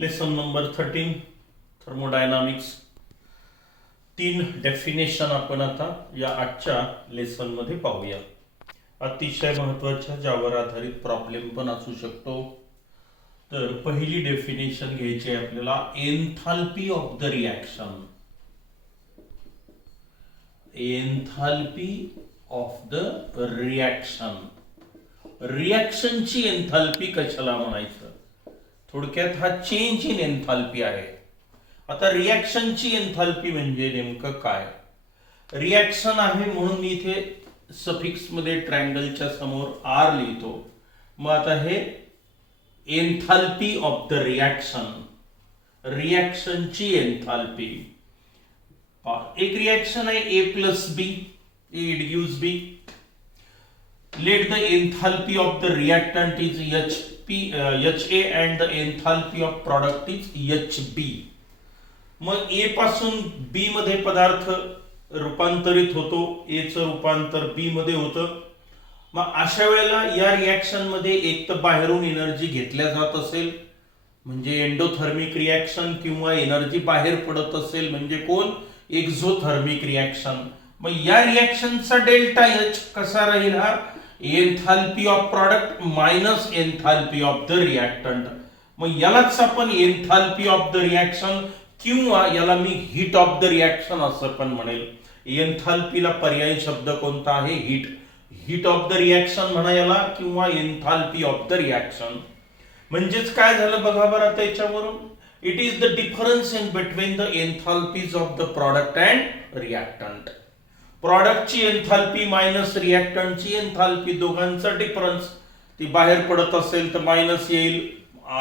Lesson number 13 thermodynamics. 3 definition आपण आता या आजच्या लेसन मध्ये पाहूया. अतिशय महत्त्वाच्या ज्यावर आधारित प्रॉब्लेम पण असू शकतो. तर पहिली डेफिनेशन घ्यायची आहे आपल्याला, enthalpy of the reaction. Enthalpy of the reaction. रिएक्शनची एन्थाल्पी कशाला म्हणायचं? थोडक्यात हा चेंज इन एन्थाल्पी आहे. आता रिएक्शनची एन्थाल्पी म्हणजे नेमकं काय? रिएक्शन आहे म्हणून मी इथे सफिक्स मध्ये ट्रायंगलच्या समोर आर लिहितो. मग आता हे एन्थाल्पी ऑफ द रिएक्शन, रिएक्शनची एन्थाल्पी. एक रिएक्शन आहे A plus B, it gives B. Let the enthalpy of the reactant is HA and the enthalpy of product is HB. मग A पासून B मध्ये पदार्थ रूपांतरित होतो, A चं रूपांतर B मध्ये होतं. मग अशा वेळेला या रिएक्शन मध्ये एक तर बाहेरून एनर्जी घेतल्या जात असेल म्हणजे एंडोथर्मिक रिएक्शन, किंवा एनर्जी बाहेर पडत असेल म्हणजे कोण? Exothermic reaction. मग या रिएक्शनचा डेल्टा एच कसा राहील? हा enthalpy of product minus enthalpy of the reactant. मग यालाच आपण एन्थाल्पी ऑफ द रिएक्शन किंवा याला मी हीट ऑफ द रिएक्शन असं पण म्हणेल. एन्थाल्पीला पर्यायी शब्द कोणता आहे? Heat. Heat of the reaction म्हणा याला, किंवा एन्थाल्पी ऑफ द रिएक्शन. म्हणजेच काय झालं बघा बरं आता याच्यावरून. It is the difference in between the enthalpies of the product and reactant. Product ची एन्थाल्पी मायनस रिएक्टंट ची एन्थाल्पी, दोघांचा डिफरन्स. ती बाहेर पडत असेल तर मायनस येईल,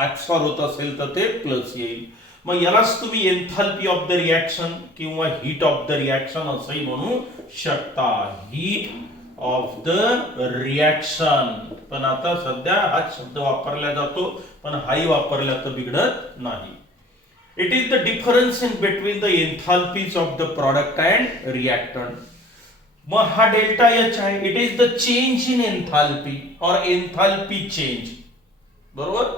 ऍब्सॉर्ब होत असेल तर ते प्लस येईल. मग यालाच तुम्ही एन्थाल्पी ऑफ द रिएक्शन किंवा हीट ऑफ द रिएक्शन असंही म्हणू शकता. Heat of the reaction. पण आता सध्या हा शब्द वापरला जातो, पण हाही वापरला तर बिघडत नाही. It is the difference in between the enthalpies of the product and reactant. मग हा डेल्टा एच आहे. It is the change in enthalpy और एन्थाल्पी चेंज. बरोबर?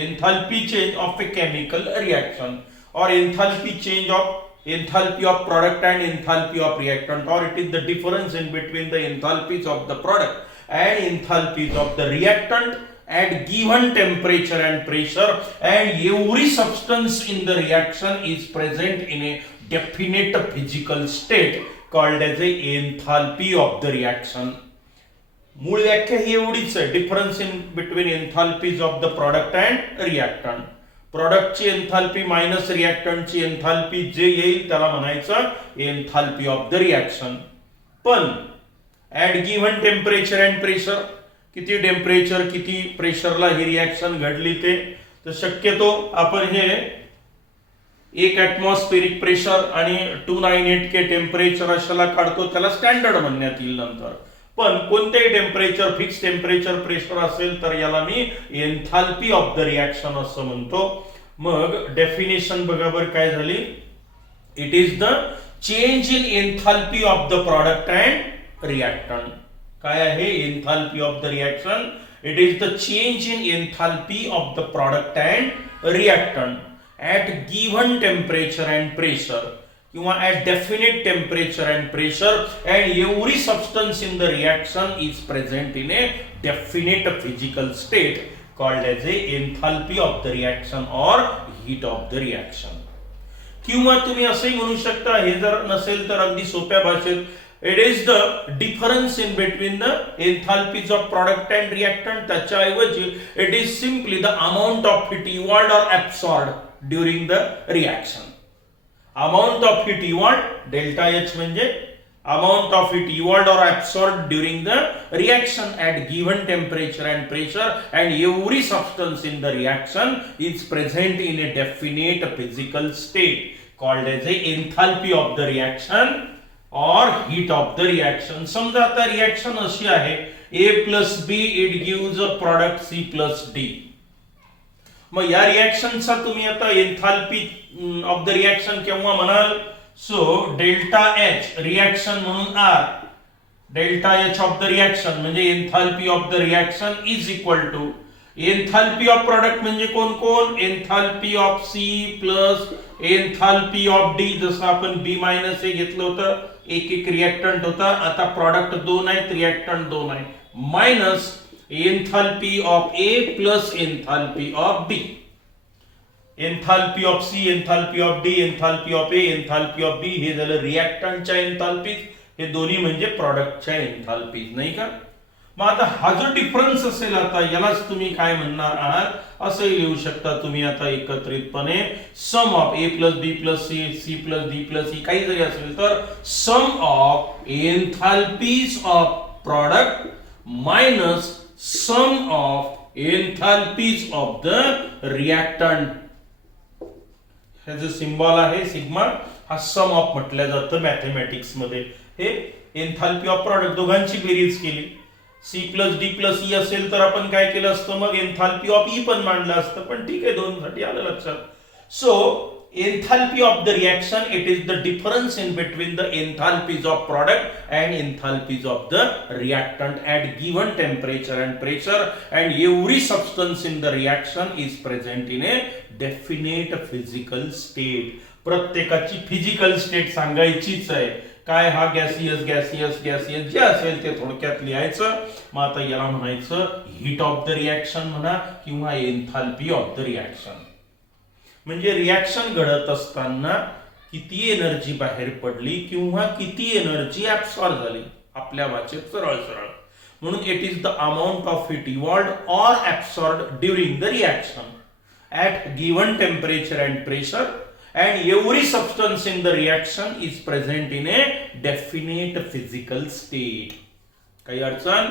Enthalpy change of a chemical reaction और enthalpy change of enthalpy of product and enthalpy of reactant, or it is the difference in between the enthalpies of the product and enthalpies of the reactant at given temperature and pressure, and every substance in the reaction is present in a definite physical state called as a enthalpy of the reaction. मूळ व्याख्या ही एवढीच आहे, difference in between enthalpies of the product and reactant. प्रोडक्टची enthalpy minus रिएक्टंटची enthalpy जे येईल त्याला म्हणायचं एन्थाल्पी ऑफ द रिएक्शन. पण at given temperature and pressure, किती टेम्परेचर किती प्रेशरला ही रिएक्शन घडली ते, तर शक्यतो आपण हे 1 ऍटमॉस्फेरिक प्रेशर आणि 298K टेम्परेचर अशाला काढतो, त्याला स्टँडर्ड म्हणण्यात येईल नंतर. पण कोणतेही टेम्परेचर, फिक्स टेम्परेचर प्रेशर असेल तर याला मी एन्थाल्पी ऑफ द रिएक्शन असं म्हणतो. मग डेफिनेशन बघा बरं काय झाली. It is the change in enthalpy of the product and reactant. काय आहे enthalpy of the reaction? It is the change in enthalpy of the product and reactant at given temperature and pressure, किंवा at definite temperature and pressure, and every substance in the reaction is present in a definite physical state called as a enthalpy of the reaction और heat of the reaction. किंवा तुम्ही असंही म्हणू शकता, हे जर नसेल तर अगदी सोप्या भाषेत, it is the difference in between the enthalpies of product and reactant. त्याच्याऐवजी it is simply the amount of heat evolved or absorbed during the reaction. Amount of heat evolved, delta H म्हणजे amount of heat evolved or absorbed during the reaction at given temperature and pressure, and every substance in the reaction is present in a definite physical state called as a enthalpy of the reaction और heat of the reaction. समजा आता reaction अशी आहे, A plus B it gives a product C plus D. मग या रिएक्शनचा तुम्ही आता enthalpy of the reaction केव्हा म्हणाल? सो डेल्टा एच रिएक्शन म्हणून R, delta H of the reaction म्हणजे enthalpy of the reaction is equal to enthalpy of product म्हणजे कोण कोण, enthalpy of C plus enthalpy of D. जसं आपण बी minus ए घेतलं होतं, एक एक रिएक्टंट होता, आता प्रॉडक्ट 2 आहेत, रिएक्टंट 2 आहे, minus enthalpy of A plus enthalpy of B. Enthalpy of C, enthalpy of D, enthalpy of A, enthalpy of B, हे झालं रिएक्टंटच्या एन्थाल्पीज, हे दोन्ही म्हणजे प्रॉडक्टच्या एन्थाल्पीज, नाही का. मग आता हा जो डिफरन्स असेल, आता यालाच तुम्ही काय म्हणणार आहात, असंही लिहू शकता तुम्ही आता एकत्रितपणे, sum of A plus B plus C, C plus D plus E, काही जरी असेल तर sum of enthalpies of product minus sum of enthalpies of the reactant. हे जो सिम्बॉल आहे सिग्मा, हा सम ऑफ म्हटलं जातं मॅथमॅटिक्स मध्ये. हे एन्थाल्पी ऑफ प्रॉडक्ट दोघांची बेरीज केली. C plus D plus E असेल तर आपण काय केलं असतं, मग एन्थाल्पी ऑफ ई पण मांडलं असतं, पण ठीक आहे, दोन साठी आलं लक्षात. So enthalpy of the reaction, it is the difference in between the enthalpies of product and enthalpies of the reactant at given temperature and pressure, and every substance in the reaction is present in a definite physical state. प्रत्येकाची physical state सांगायचीच आहे. काय, हा gaseous gaseous gaseous जे असेल ते थोडक्यात लिहायचं. मग आता याला म्हणायचं हीट ऑफ द रिएक्शन म्हणा किंवा एन्थाल्पी ऑफ द रिएक्शन. म्हणजे रिएक्शन घडत असताना किती एनर्जी बाहेर पडली किंवा किती एनर्जी ऍब्सॉर्ब झाली, आपल्या भाषेत सरळ सरळ. म्हणून it is the amount of heat evolved or absorb during the reaction at given temperature and pressure, and every substance in the reaction is present in a definite physical state. काही अडचण.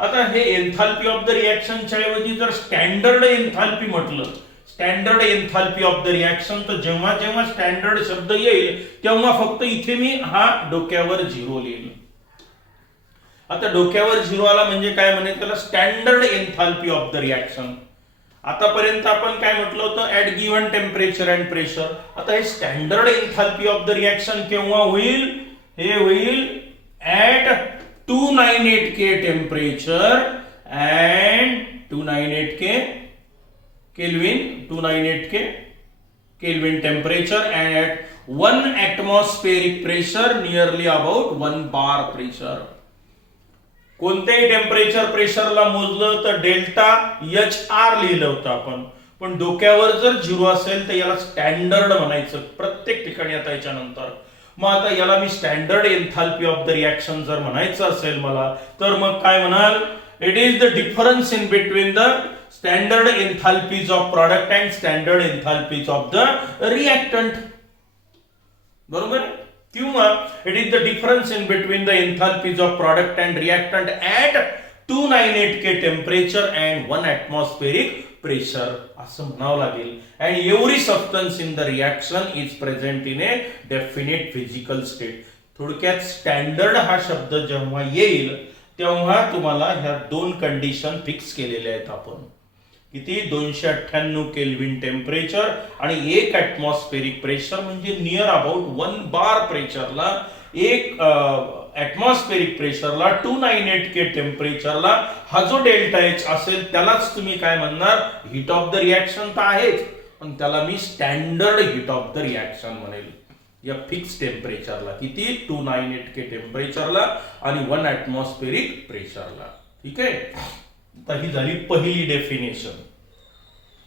आता हे एन्थाल्पी ऑफ द रिएक्शनच्या ऐवजी जर standard enthalpy म्हटलं, standard enthalpy of the reaction, तर जेव्हा जेव्हा स्टँडर्ड शब्द येईल तेव्हा फक्त इथे मी हा डोक्यावर 0 लिहिल. आता डोक्यावर 0 आला म्हणजे काय म्हणे, त्याला standard enthalpy of the reaction. आतापर्यंत आपण काय म्हटलं होतं, at given temperature and pressure. आता हे standard enthalpy of the reaction केव्हा होईल, हे होईल at 298K temperature and 298K kelvin, 298K kelvin temperature and at 1 atmospheric pressure nearly about 1 bar pressure. कोणत्याही टेम्परेचर प्रेशरला मोजलं तर डेल्टा HR लिहिलं होतं आपण, पण डोक्यावर जर 0 असेल तर याला स्टँडर्ड म्हणायचं प्रत्येक ठिकाणी. आता याच्यानंतर मग आता याला मी standard enthalpy of the reaction जर म्हणायचं असेल मला, तर मग काय म्हणाल, it is the difference in between the standard enthalpies of product and standard enthalpies of the reactant. बरोबर आहे. किंवा it is the difference in between the enthalpies of product and reactant at 298K temperature and 1 atmospheric pressure, असं म्हणावं लागेल. And every substance in the reaction is present in a definite physical state. थोडक्यात standard हा शब्द जेव्हा येईल तेव्हा तुम्हाला ह्या 2 कंडिशन फिक्स केलेल्या आहेत आपण. किती, 298 केल्विन टेम्परेचर आणि 1 atmospheric प्रेशर, म्हणजे near about 1 bar प्रेशरला, 1 atmospheric प्रेशरला, 298K टेम्परेचरला हा जो डेल्टा H असेल त्यालाच तुम्ही काय म्हणणार, हीट ऑफ द रिएक्शन तर आहेच, पण त्याला मी standard heat of the reaction म्हणेल. या फिक्स टेम्परेचरला किती, 298K टेम्परेचरला आणि 1 atmospheric प्रेशरला. ठीक आहे. तर ही झाली पहिली डेफिनेशन.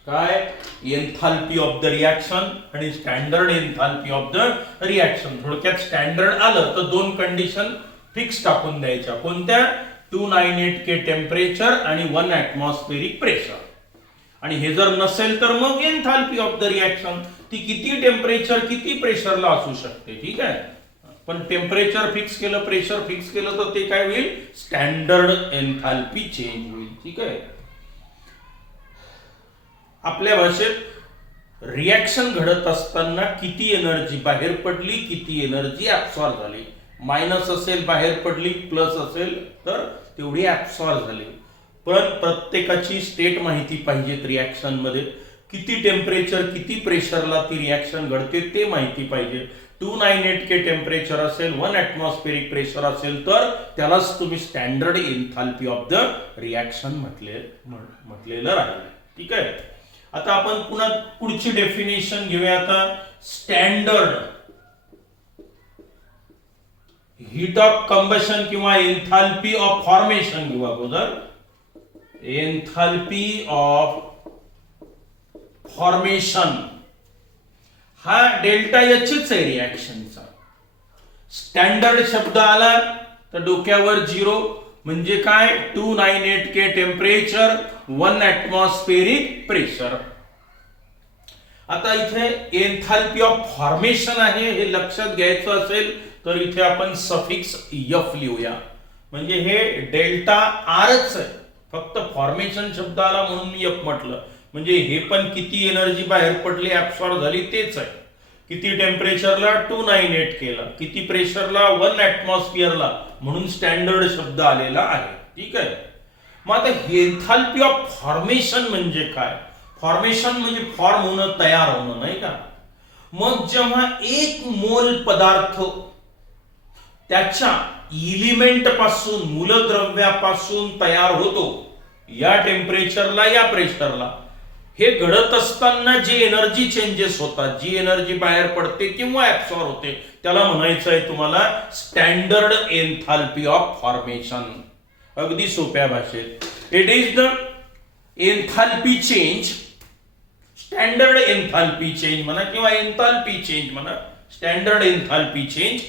काय, एन्थाल्पी ऑफ द रिएक्शन आणि standard enthalpy of the reaction. थोडक्यात स्टँडर्ड आलं तर 2 कंडिशन फिक्स टाकून द्यायच्या. कोणत्या, 298K टेम्परेचर आणि 1 atmospheric प्रेशर. आणि हे जर नसेल तर मग एन्थाल्पी ऑफ द रिएक्शन, ती किती टेम्परेचर किती प्रेशरला असू शकते. ठीक आहे. पण टेम्परेचर फिक्स केलं, प्रेशर फिक्स केलं तर ते काय होईल, स्टँडर्ड एन्थाल्पी चेंज होईल. ठीक आहे. आपल्या भाषेत रिएक्शन घडत असताना किती एनर्जी बाहेर पडली, किती एनर्जी ऍब्सॉर्ब झाली. मायनस असेल बाहेर पडली, प्लस असेल तर तेवढी ऍब्सॉर्ब झाली. पण प्रत्येकाची स्टेट माहिती पाहिजेत रिएक्शन मध्ये. किती टेम्परेचर किती प्रेशरला ती रिॲक्शन घडते ते माहिती पाहिजे. 298K टेम्परेचर असेल, 1 ॲटमॉस्फेरिक प्रेशर असेल तर त्यालाच तुम्ही standard enthalpy of the reaction म्हटलेलं राहील. ठीक आहे. आता आपण पुन्हा पुढची डेफिनेशन घेऊया. आता स्टँडर्ड हीट ऑफ कंबशन किंवा एन्थाल्पी ऑफ फॉर्मेशन घेऊ अगोदर. एन्थाल्पी ऑफ फॉर्मेशन हा डेल्टा एचच आहे रिॲक्शनचा. स्टँडर्ड शब्द आला तर डोक्यावर 0 म्हणजे काय, 298K टेम्परेचर, 1 ॲटमॉस्फेरिक प्रेशर. आता इथे एन्थाल्पी ऑफ फॉर्मेशन आहे हे लक्षात घ्यायचं असेल तर इथे आपण सफिक्स एफ लिहूया. म्हणजे हे डेल्टा आरच आहे, फक्त फॉर्मेशन शब्द आला म्हणून मी एफ म्हटलं. म्हणजे हे पण किती एनर्जी बाहेर पडली ऍब्सॉर्ब झाली तेच आहे. किती टेम्परेचरला, 298K ला, किती प्रेशरला, 1 ॲटमॉस्फिअरला, म्हणून स्टँडर्ड शब्द आलेला आहे. ठीक आहे. मग आता एन्थाल्पी ऑफ फॉर्मेशन म्हणजे काय? फॉर्मेशन म्हणजे फॉर्म होणं, तयार होणं, नाही का. मग जेव्हा 1 मोल पदार्थ त्याच्या इलिमेंट पासून, मूलद्रव्यापासून तयार होतो या टेम्परेचरला, या प्रेशरला, हे घडत असताना जी एनर्जी चेंजेस होतात, जी एनर्जी बाहेर पडते किंवा ऍब्सॉर्ब होते, त्याला म्हणायचं आहे तुम्हाला स्टँडर्ड एन्थाल्पी ऑफ फॉर्मेशन. अगदी सोप्या भाषेत it is the enthalpy change, standard enthalpy change म्हणा किंवा एन्थाल्पी चेंज म्हणा. Standard enthalpy change,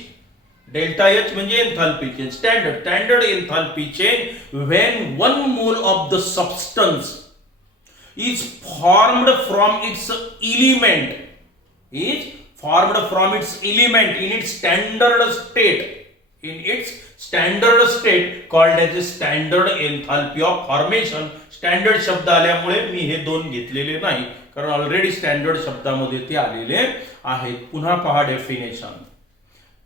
delta H म्हणजे enthalpy change. Standard enthalpy change when 1 mole of the substance is formed from its element, is formed from its element in its standard state, in its standard state called as a standard enthalpy of formation. Standard शब्द आल्यामुळे मी हे दोन घेतलेले नाही, कारण already standard शब्दामध्ये ते आलेले आहेत. पुन्हा पहा डेफिनेशन.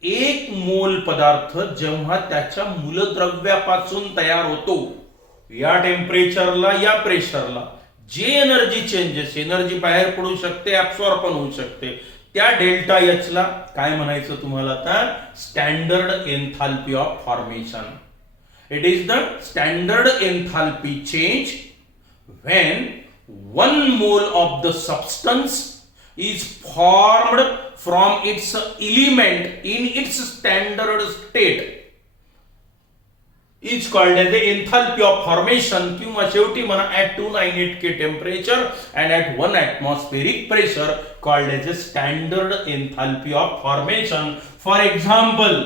1 मोल पदार्थ जेव्हा त्याच्या मूलद्रव्यापासून तयार होतो या टेम्परेचरला, या प्रेशरला, जे एनर्जी चेंजेस, एनर्जी बाहेर पडू शकते, ऍब्सॉर्ब पण होऊ शकते, त्या डेल्टा एच ला काय म्हणायचं तुम्हाला आता, standard enthalpy of formation. It is the standard enthalpy change when 1 mole of the substance is formed from its element in its standard state is called as the enthalpy of formation, किंवा शेवटी म्हणा at 298K temperature and at 1 atmospheric pressure called as a standard enthalpy of formation. For example,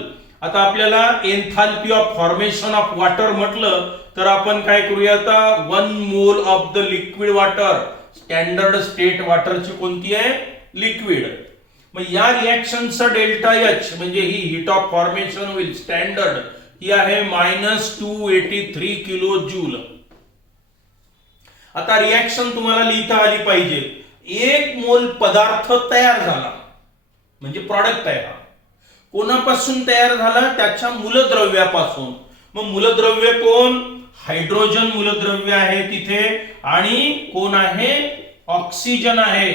आता आपल्याला enthalpy of formation of water म्हटलं तर आपण काय करूया, आता 1 mole of the liquid water, standard state वॉटरची कोणती आहे, लिक्विड. मग या रिॲक्शनचा डेल्टा एच म्हणजे ही हीट ऑफ फॉर्मेशन होईल स्टँडर्ड, ही आहे -283 किलो जूल. आता रिॲक्शन तुम्हाला लिहिता आली पाहिजे. 1 मोल पदार्थ तयार झाला म्हणजे प्रॉडक्ट तयार. कोणापासून तयार झाला, त्याच्या मूलद्रव्यापासून. मग मूलद्रव्य कोण, हायड्रोजन मूलद्रव्य आहे तिथे, आणि कोण आहे, ऑक्सिजन आहे.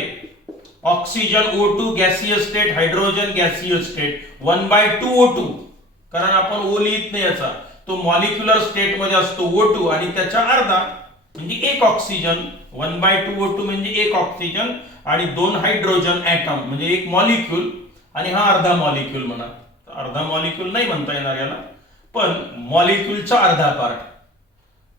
Oxygen O2 gaseous state, hydrogen gaseous state, 1/2 O2, कारण आपण O लिहित नाही याचा, तो मॉलिक्युलर स्टेट मध्ये असतो O2, आणि त्याच्या अर्धा म्हणजे 1 ऑक्सिजन. 1/2 O2 म्हणजे 1 ऑक्सिजन आणि 2 हायड्रोजन ऍटम म्हणजे 1 मॉलिक्यूल, आणि हा अर्धा मॉलिक्यूल म्हणा. अर्धा मॉलिक्यूल नाही म्हणता येणार याला, पण मॉलिक्यूलचा अर्धा पार्ट.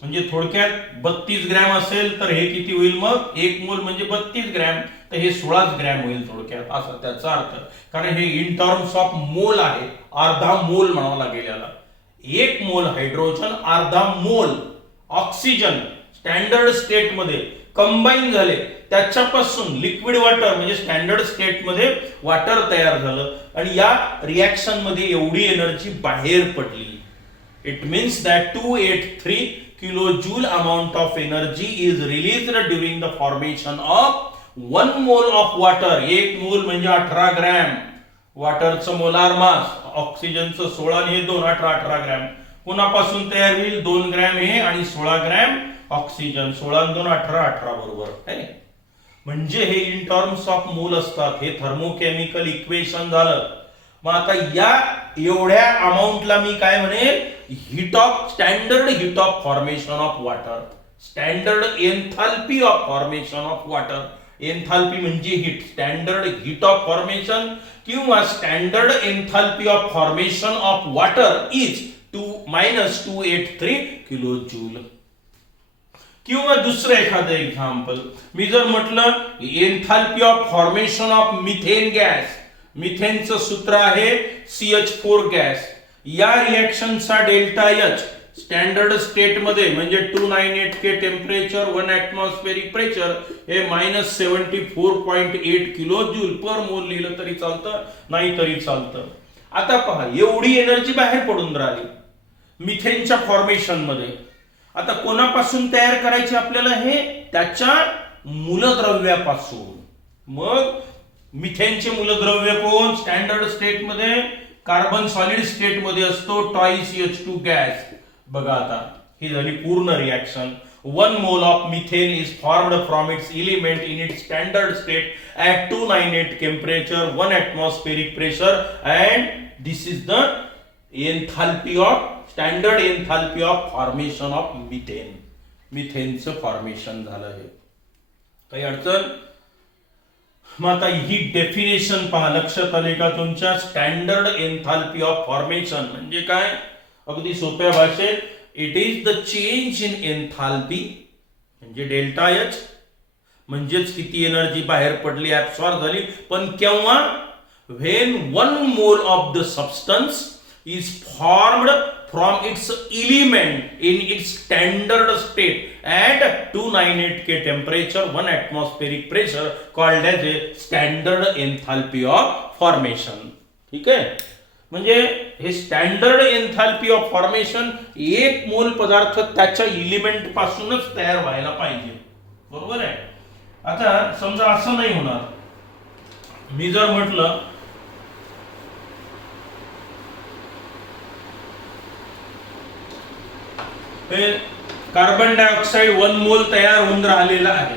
म्हणजे थोडक्यात 32 ग्रॅम असेल तर हे किती होईल, मग 1 मोल म्हणजे 32 ग्रॅम, तर हे 16 ग्रॅम होईल थोडक्यात, असा त्याचा अर्थ. कारण हे इन टर्म्स ऑफ मोल आहे, अर्धा मोल म्हणावं लागेल याला. 1 मोल हायड्रोजन, अर्धा मोल ऑक्सिजन स्टँडर्ड स्टेट मध्ये कंबाईन झाले, त्याच्यापासून लिक्विड वॉटर म्हणजे स्टँडर्ड स्टेट मध्ये वॉटर तयार झालं, आणि या रिॲक्शन मध्ये एवढी एनर्जी बाहेर पडली. It means that 283 kilojoule amount of energy is released during the formation of 1 mole of water. 1 मोल म्हणजे 18 ग्रॅम. वॉटरचं मोलार मास, ऑक्सिजनचं 16 आणि हे 2, 18 ग्रॅम. कोणापासून तयार होईल, 2 ग्रॅम हे आणि 16 ग्रॅम ऑक्सिजन. 16 आणि 2 18, 18 बरोबर आहे. म्हणजे हे इन टर्म्स ऑफ मोल असतात. हे थर्मोकेमिकल इक्वेशन झालं. मग आता या एवढ्या अमाऊंटला मी काय म्हणेल, heat of standard heat of formation of water, standard enthalpy of formation of water. Enthalpy म्हणजे heat, standard heat of formation किंवा standard enthalpy of formation of water is -283 kilo joule. किंवा दुसरं एखादं एक्झाम्पल मी जर म्हटलं enthalpy of formation of methane gas, मिथेनचं सूत्र आहे CH4 गॅस. या रिएक्शनचा डेल्टा एच स्टँडर्ड स्टेट मध्ये म्हणजे 298 के टेम्परेचर 1 ॲटमॉस्फेरिक प्रेशर हे -74.8 किलो जूल पर मोल लिहिलं तरी चालतं, नाही तरी चालतं. आता पहा एवढी एनर्जी बाहेर पडून राहिली मिथेनच्या फॉर्मेशन मध्ये. आता कोणापासून तयार करायचे आपल्याला, हे त्याच्या मूलद्रव्यापासून. मग मिथेनचे मूलद्रव्य कोण, स्टँडर्ड स्टेट मध्ये कार्बन सॉलिड स्टेट मध्ये असतो TiCH2 गॅस. बघा आता ही झाली पूर्ण reaction. 1 mole of methane is formed from its element in its standard state at 298 temperature 1 atmospheric pressure and this is the enthalpy of standard enthalpy of formation of methane. मिथेनचं formation झालं. हे काही अडचण. मग आता ही डेफिनेशन पहा, लक्षात आले का तुमच्या. स्टँडर्ड एन्थाल्पी ऑफ फॉर्मेशन म्हणजे काय, अगदी सोप्या भाषेत it is the change in enthalpy म्हणजे डेल्टा एच, म्हणजेच किती एनर्जी बाहेर पडली, ऍब्सॉर्ब झाली. पण केव्हा, when 1 mole of the substance is formed from its element in its standard state at 298 K temperature 1 atmospheric pressure called as a standard enthalpy of formation. ठीक आहे. म्हणजे हे स्टँडर्ड एन्थाल्पी ऑफ फॉर्मेशन, 1 मोल पदार्थ त्याच्या इलिमेंट पासूनच तयार व्हायला पाहिजे. बरोबर आहे. आता समजा असं नाही होणार, मी जर म्हटलं हे कार्बन डायऑक्साइड 1 मोल तयार होऊन राहिलेला आहे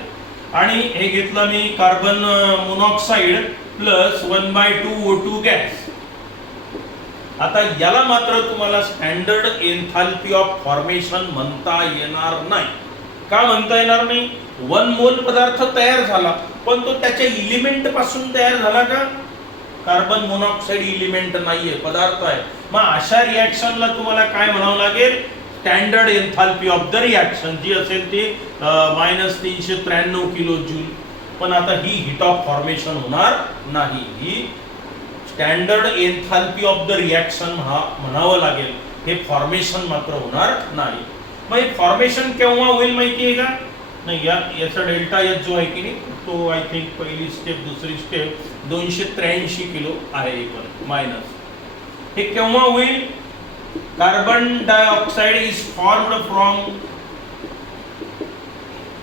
आणि हे घेतलं मी carbon monoxide plus 1/2 O2 gas. आता याला मात्र तुम्हाला स्टँडर्ड एन्थाल्पी ऑफ फॉर्मेशन म्हणता येणार नाही. का म्हणता येणार नाही, 1 मोल पदार्थ तयार झाला पण तो त्याच्या इलिमेंट पासून तयार झाला का, कार्बन मोनॉक्साइड इलिमेंट नाहीये, पदार्थ आहे. मग अशा रिएक्शनला तुम्हाला काय म्हणावं लागेल, standard enthalpy of the reaction जी असेल ती -393 किलो जूल. पण आता ही हीट ऑफ फॉर्मेशन होणार नाही, ही standard enthalpy of the reaction म्हणावं लागेल. हे फॉर्मेशन मात्र होणार नाही. मग हे फॉर्मेशन केव्हा होईल माहिती आहे का, नाही याचा डेल्टा एच जो आहे की नाही तो आय थिंक पहिली स्टेप दुसरी स्टेप 283 किलो आहे मायनस. हे केव्हा होईल, carbon dioxide is formed from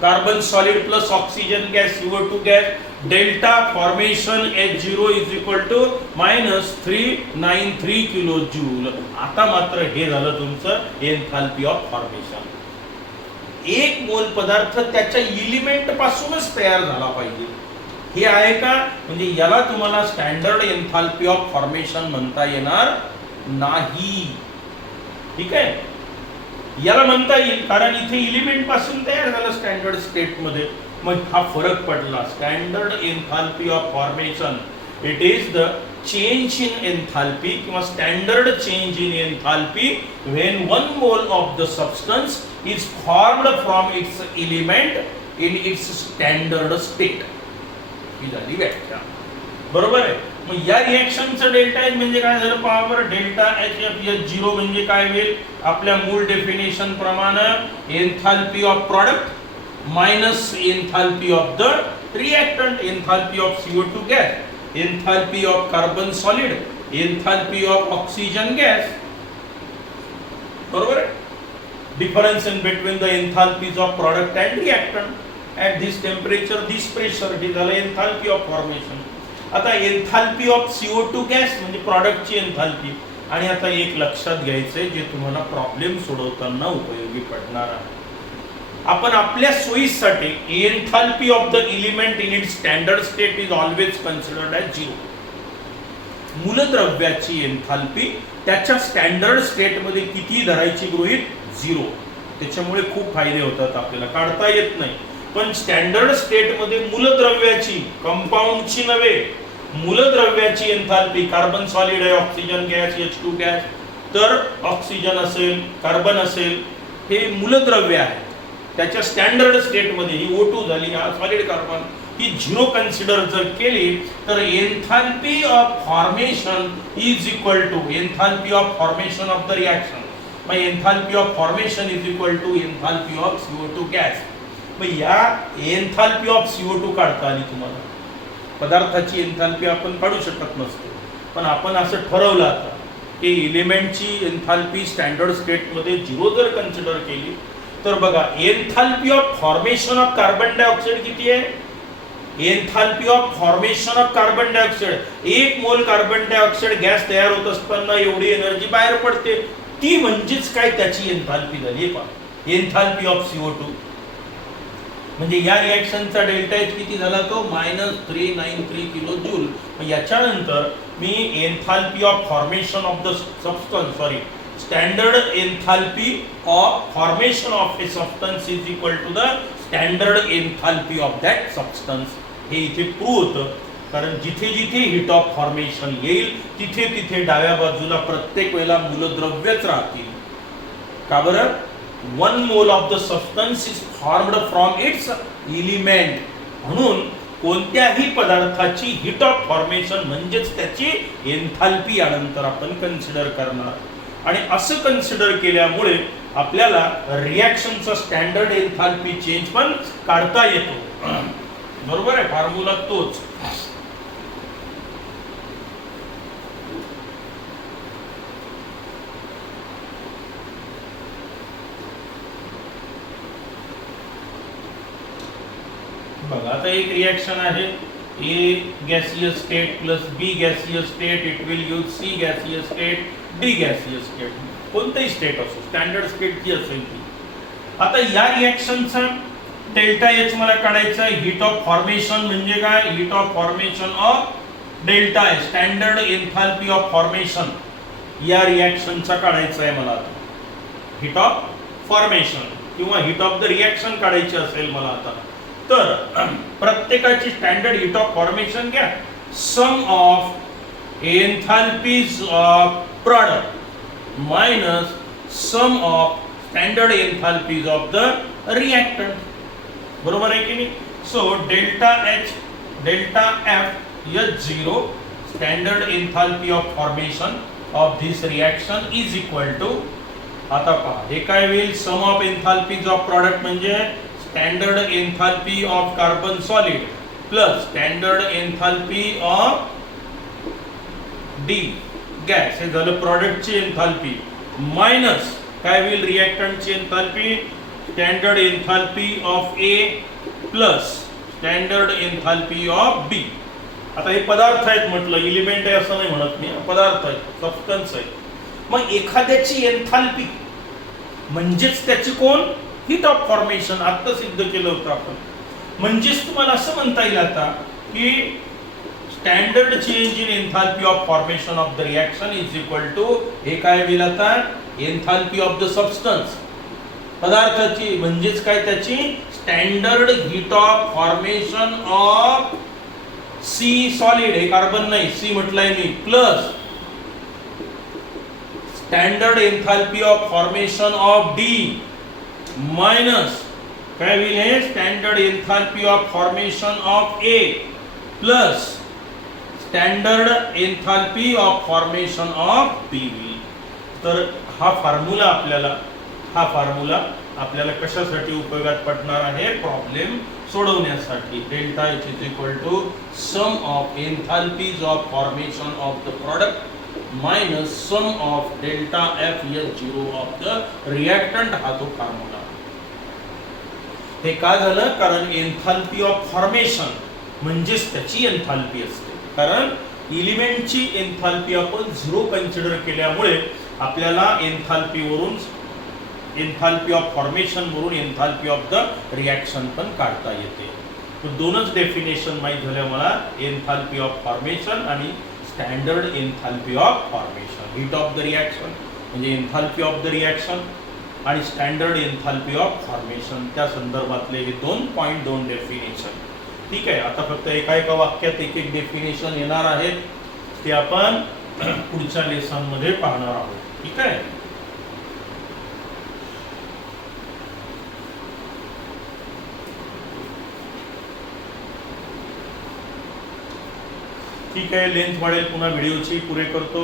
carbon solid plus oxygen gas CO2 gas. Delta formation H0 is equal to -393 kilo joule. आता मात्र हे झालं तुमचं एन्थाल्पी ऑफ फॉर्मेशन. 1 मोल पदार्थ त्याच्या इलिमेंट पासूनच तयार झाला पाहिजे. हे आहे का, म्हणजे याला तुम्हाला स्टँडर्ड एन्थाल्पी ऑफ फॉर्मेशन म्हणता येणार नाही. ठीक आहे. याला म्हणता येईल कारण इथे इलिमेंट पासून तयार झालं स्टँडर्ड स्टेट मध्ये. मग हा फरक पडला. Standard enthalpy of formation it is the change in enthalpy किंवा standard change in enthalpy when 1 mole of the substance is formed from its element in its standard state. ही झाली व्याख्या. बरोबर आहे. मग या रिएक्शनचं डेल्टा एच म्हणजे काय झालं पहा बरं. डेल्टा H0 म्हणजे काय होईल, आपल्या मूळ डेफिनेशन प्रमाणे enthalpy of product minus enthalpy of the reactant, enthalpy of CO2 gas, enthalpy of carbon solid, enthalpy of oxygen gas. बरोबर आहे. Difference in between the enthalpies of product and reactant at this temperature this pressure, हे झालं enthalpy of formation. आता enthalpy of CO2 gas म्हणजे प्रॉडक्टची enthalpy. आणि आता एक लक्षात घ्यायचंय जे तुम्हाला प्रॉब्लेम सोडवताना उपयोगी पडणार आहे. आपण आपल्या सोयीसाठी enthalpy of the element in its standard state is always considered as zero. मूलद्रव्याची एन्थाल्पी त्याच्या स्टँडर्ड स्टेटमध्ये किती धरायची गृहीत? झिरो. त्याच्यामुळे खूप फायदे होतात आपल्याला, काढता येत नाही. पण स्टँडर्ड स्टेटमध्ये मूलद्रव्याची, कंपाऊंडची नव्हे, मूलद्रव्याची एन्थाल्पी, कार्बन सॉलिड आहे, ऑक्सिजन गॅस, H2 गॅस, तर ऑक्सिजन असेल, कार्बन असेल, हे मूलद्रव्य आहे. त्याच्या स्टँडर्ड स्टेटमध्ये ही O2 झाली, हा सॉलिड कार्बन, ही झिरो कन्सिडर जर केली तर enthalpy of formation is equal to enthalpy of formation of the reaction. मग enthalpy of formation is equal to enthalpy of CO2 gas. मग या एन्थाल्पी ऑफ CO2 काढता आली तुम्हाला. पदार्थाची एन्थाल्पी आपण काढू शकत नसतो, पण आपण असं ठरवलं आता की एलिमेंटची एन्थाल्पी स्टँडर्ड स्टेटमध्ये झिरो जर कन्सिडर केली तर बघा enthalpy of formation of carbon dioxide किती आहे? Enthalpy of formation of carbon dioxide, 1 mole carbon dioxide gas तयार होत असताना एवढी एनर्जी बाहेर पडते, ती म्हणजेच काय त्याची एन्थाल्पी झाली. पहा एन्थाल्पी ऑफ CO2 म्हणजे या रिएक्शनचा डेल्टा एच किती झाला? तो -393 किलो जूल. मग याच्यानंतर मी enthalpy of formation of the substance, sorry, standard enthalpy of formation of a substance is equal to the standard enthalpy of that substance. हे इथे प्रूव्ह होतं, कारण जिथे जिथे हीट ऑफ फॉर्मेशन येईल तिथे तिथे डाव्या बाजूला प्रत्येक वेळेला मूलद्रव्यच राहतील. का बरं? 1 mole of the substance is formed from its element. म्हणून कोणत्याही पदार्थाची हीट ऑफ फॉर्मेशन म्हणजेच त्याची एन्थाल्पी यानंतर आपण कन्सिडर करणार. आणि असं कन्सिडर केल्यामुळे आपल्याला रिएक्शनचा स्टँडर्ड एन्थाल्पी चेंज पण काढता येतो. बरोबर आहे, फॉर्म्युला तोच. बघा आता एक रिएक्शन आहे, A gaseous state plus B gaseous state, it will use C gaseous state, D gaseous state, कोणतेही स्टेट असो, स्टँडर्ड स्टेट जी असेल ती. आता या रिएक्शनचा डेल्टा एच मला काढायचा आहे. हीट ऑफ फॉर्मेशन म्हणजे काय? Heat of formation of delta H, standard enthalpy of formation या रिएक्शनचा काढायचा आहे मला. आता हीट ऑफ फॉर्मेशन किंवा हीट ऑफ द रिएक्शन काढायची असेल मला आता, तर प्रत्येकाची स्टँडर्ड हीट ऑफ फॉर्मेशन घ्या. Sum of enthalpies of product minus sum of standard enthalpies of the reactant. बरोबर आहे की नाही? So delta H delta F H0 standard enthalpy of formation of this reaction is equal to, आता पहा हे काय होईल? Sum of enthalpies of product म्हणजे standard enthalpy of carbon solid plus standard enthalpy of D gas, हे झालं प्रॉडक्टची enthalpy, minus काय होईल? रिएक्टंटची enthalpy, standard enthalpy of A plus standard enthalpy of B. आता हे पदार्थ आहेत म्हटलं, एलिमेंट आहे असं नाही म्हणत मी, पदार्थ आहे, सबस्टन्स आहे. मग एखाद्याची एन्थाल्पी म्हणजेच त्याची कोण? Heat of formation. आता सिद्ध केलं होतं आपण. म्हणजेच तुम्हाला असं म्हणता येईल आता की standard change in enthalpy of formation of the reaction is equal to, हे काय होईल आता? एन्थाल्पी ऑफ द सबस्टन्स, पदार्थाची म्हणजेच काय त्याची standard heat of formation of C solid, हे कार्बन नाही, C म्हटलंय मी, plus standard enthalpy of formation of D minus काय होईल? हे standard enthalpy of formation of A plus standard enthalpy of formation of B. तर हा फॉर्म्युला आपल्याला कशासाठी उपयोगात पडणार आहे? प्रॉब्लेम सोडवण्यासाठी. Delta H is equal to sum of enthalpies of formation of the product minus sum of delta F H0 of the reactant, हा तो फॉर्म्युला. हे का झालं? कारण एन्थाल्पी ऑफ फॉर्मेशन म्हणजेच त्याची एन्थाल्पी असते. कारण एलिमेंटची एन्थाल्पी आपण झिरो कन्सिडर केल्यामुळे आपल्याला एन्थाल्पीवरून एन्थाल्पी ऑफ फॉर्मेशन वरून एन्थाल्पी ऑफ द रिॲक्शन पण काढता येते. दोनच डेफिनेशन माहीत झाल्या मला, एन्थाल्पी ऑफ फॉर्मेशन आणि standard enthalpy of formation. Heat of the reaction म्हणजे एन्थाल्पी ऑफ द रिॲक्शन आणि स्टँडर्ड एन्थाल्पी ऑफ फॉर्मेशन, त्या संदर्भातले हे 2 पॉईंट 2 डेफिनेशन. ठीक आहे. आता फक्त एका एका वाक्यात एक एक डेफिनेशन येणार आहे, ते आपण पुढच्या लेसन मध्ये पाहणार आहोत. ठीक आहे. ठीक आहे. लेंथ वाढेल, पुन्हा व्हिडिओची पुरे करतो.